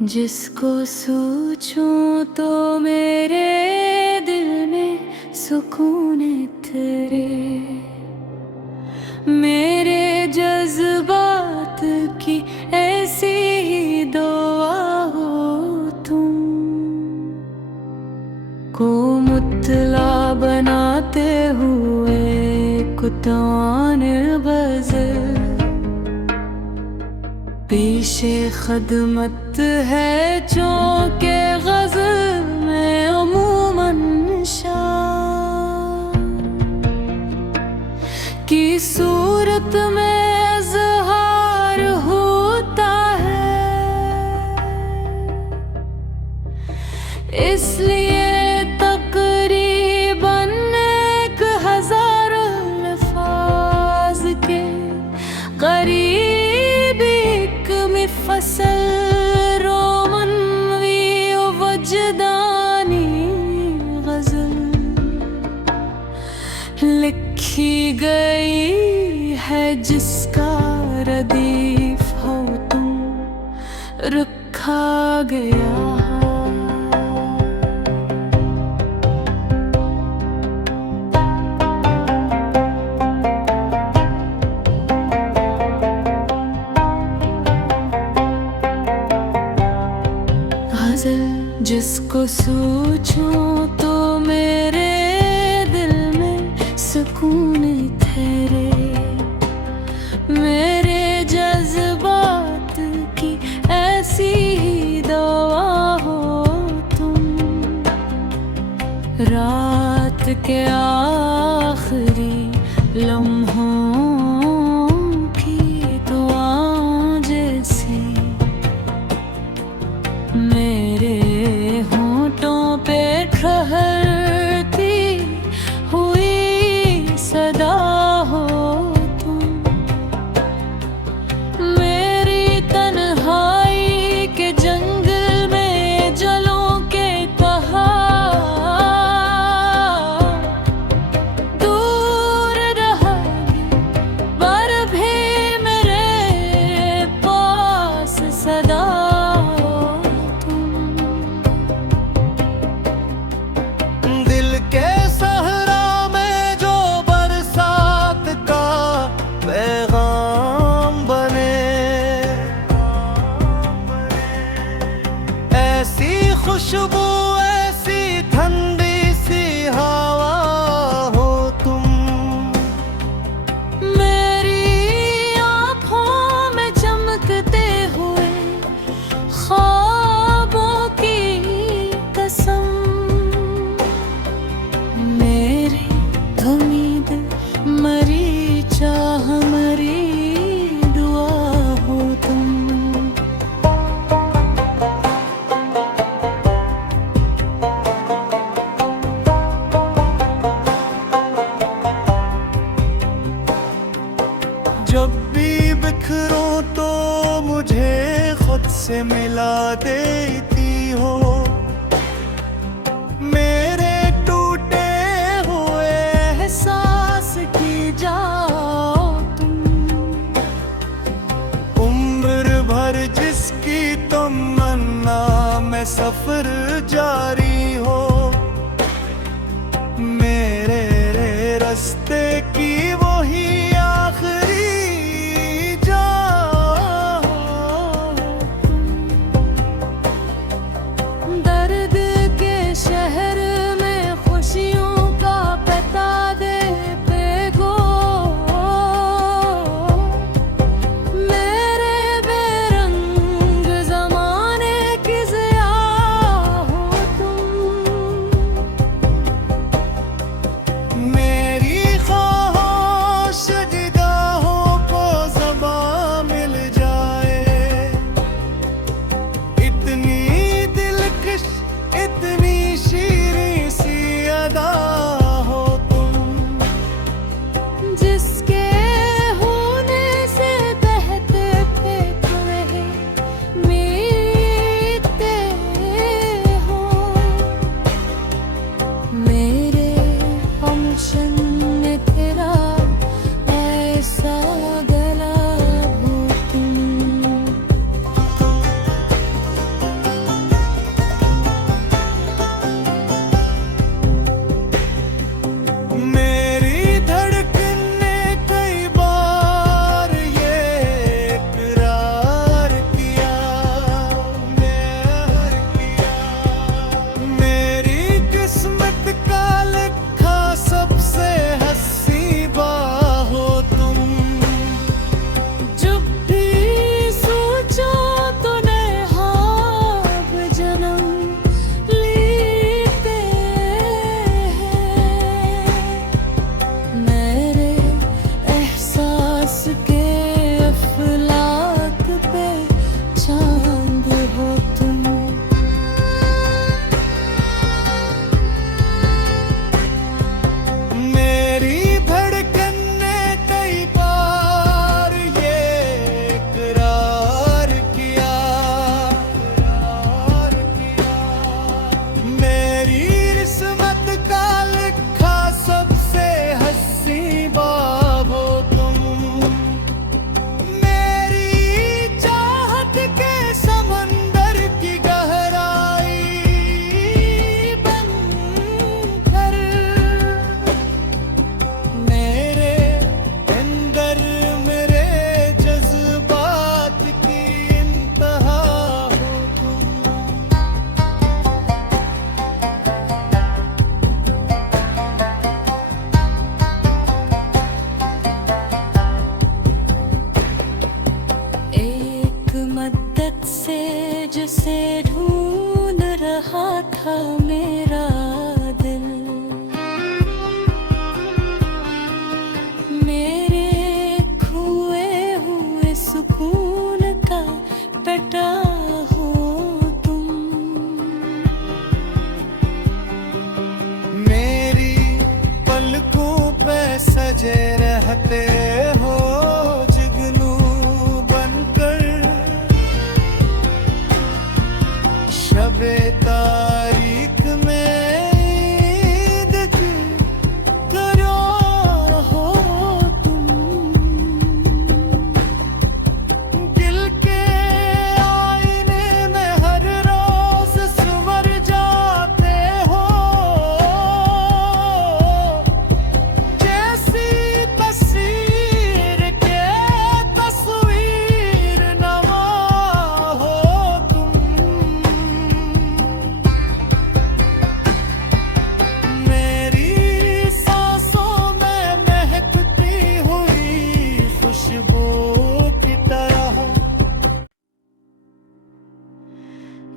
जिसको सोचूं तो मेरे दिल में सुकून तेरे, मेरे जज्बात की ऐसी ही दुआ हो तुम, को मुतला बनाते हुए कुतान बज़ल, पेशे खदमत है चौके ग़ज़ल में अमूमन शान की सूरत में इज़हार होता है, इसलिए तकरीबन 1000 अल्फाज के करीब एक मिफ़सल रोमनवी वजदानी ग़ज़ल लिखी गई है, जिसका रदीफ हो तुम रखा गया। जिसको सोचूं तो मेरे दिल में सुकून ठहरे, मेरे जज्बात की ऐसी ही दुआ हो तुम, रात के आखिरी लम्हों की दुआओं जैसी मेरे होंठों पे ठहरती हुई सदा हो तुम, मेरी तन्हाई के जंगल में जलों के कहा दूर रहोगी, पर भी मेरे पास सदा। खुशबू ऐसी ठंडी सी हवा हो तुम, मेरी आँखों में चमकते हुए ख्वाबों की कसम, मेरी उम्मीद मरी चाह मरी दुआ हो तुम। जब भी बिखरूं तो मुझे खुद से मिला देती हो, मेरे टूटे हुए एहसास की जाओ तुम, उम्र भर जिसकी तमन्ना में सफर जारी हो, मेरे रास्ते की वही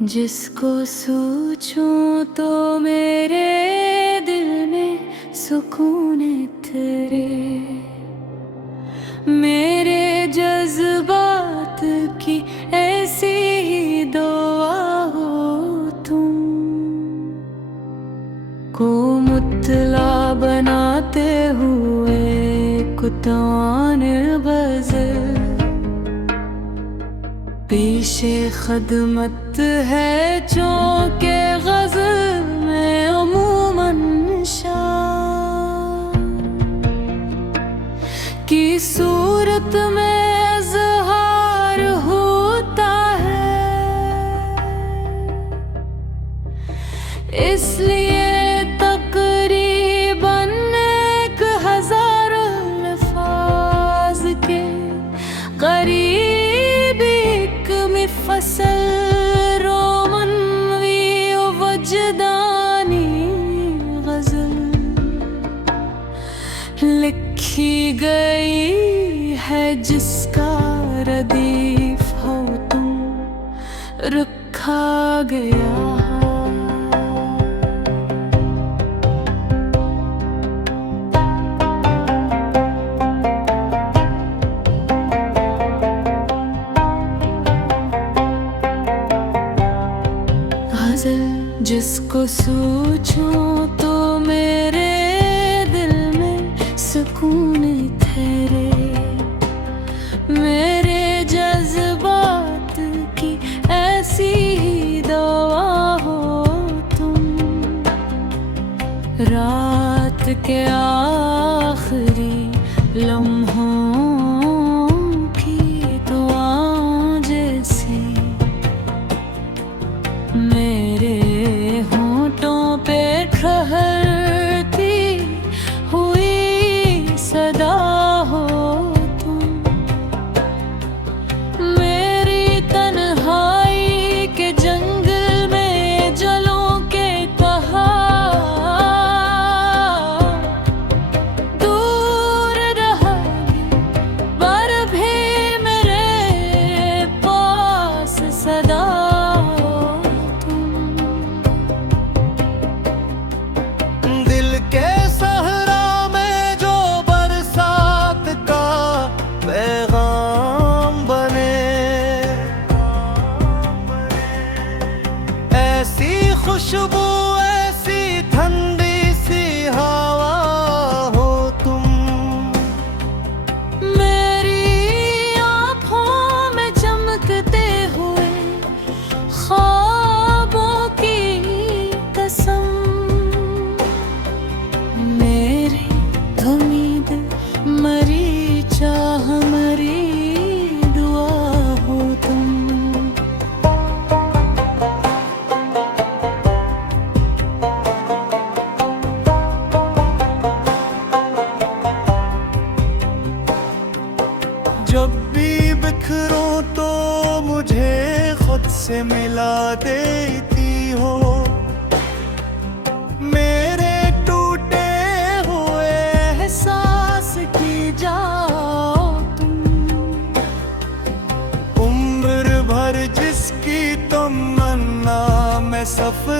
जिसको सोचूं तो मेरे दिल में सुकून तेरे, मेरे जज्बात की ऐसी ही दुआ हो तुम, को मुतला बनाते हुए कुतवान बज़ल, पेशे खदमत है चौके ग़ज़ल में अमूमन शान की सूरत में इज़हार होता है, इसलिए तकरीबन 1000 अल्फाज के करीब एक मुफ़स्सल रोमनवी वजदानी ग़ज़ल लिखी गई है, जिसका रदीफ हो तुम, रखा गया ग़ज़ल। जिसको सोचूं तो मेरे दिल में सुकून ठहरे, मेरे जज्बात की ऐसी ही दुआ हो तुम, रात के आखिरी लम्हों की दुआओं जैसी मेरे होंठों पे ठहरती हुई सदा हो तुम, मेरी तन्हाई के जंगल में जलों के कहा दूर रहोगी, पर भी मेरे पास सदा के सहरा में जो बरसात का पैगाम बने, ऐसी खुशबू ऐसी ठंडी सी हवा हो तुम, मेरी आँखों में चमकते हुए ख्वाबों की कसम, मेरी उम्मीद मरी चाह मरी दुआ हो तुम, जब भी बिखरूं तो मुझे खुद से मिला देती हो, मेरे टूटे हुए एहसास की जाओ तुम, उम्र भर जिसकी तमन्ना मैं सफर